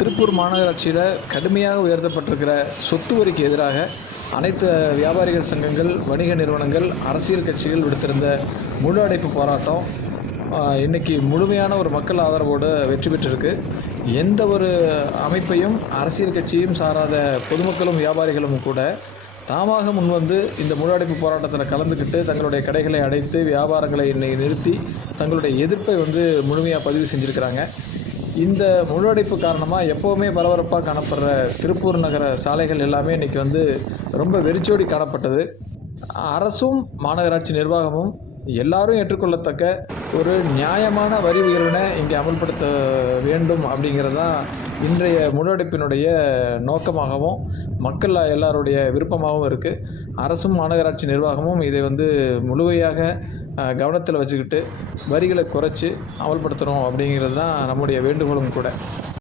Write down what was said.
திருப்பூர் மாநகராட்சியில் கடுமையாக உயர்த்தப்பட்டிருக்கிற சொத்து வரிக்கு எதிராக அனைத்து வியாபாரிகள் சங்கங்கள், வணிக நிறுவனங்கள், அரசியல் கட்சிகள் விடுத்திருந்த முழு அடைப்பு போராட்டம் இன்னைக்கு முழுமையான ஒரு மக்கள் ஆதரவோடு வெற்றி பெற்றிருக்கு. எந்த ஒரு அமைப்பையும் அரசியல் கட்சியும் சாராத பொதுமக்களும் வியாபாரிகளும் கூட தாமாக முன்வந்து இந்த முழு அடைப்பு போராட்டத்தில் கலந்துக்கிட்டு தங்களுடைய கடைகளை அடைத்து வியாபாரங்களை நிறுத்தி தங்களுடைய எதிர்ப்பை முழுமையாக பதிவு செஞ்சுருக்கிறாங்க. இந்த முழு அடைப்பு காரணமாக எப்போவுமே பரபரப்பாக காணப்படுற திருப்பூர் நகர சாலைகள் எல்லாமே இன்றைக்கி ரொம்ப வெறிச்சோடி காணப்பட்டது. அரசும் மாநகராட்சி நிர்வாகமும் எல்லாரும் ஏற்றுக்கொள்ளத்தக்க ஒரு நியாயமான வரி உயர்வினை இங்கே அமல்படுத்த வேண்டும் அப்படிங்கிறது தான் இன்றைய முழு அடைப்பினுடைய நோக்கமாகவும் மக்கள் எல்லாருடைய விருப்பமாகவும் இருக்குது. அரசும் மாநகராட்சி நிர்வாகமும் இதை முழுமையாக கவனத்தில் வச்சுக்கிட்டு வரிகளை குறைச்சி அமல்படுத்துகிறோம் அப்படிங்கிறது தான் நம்முடைய வேண்டுகோளும் கூட.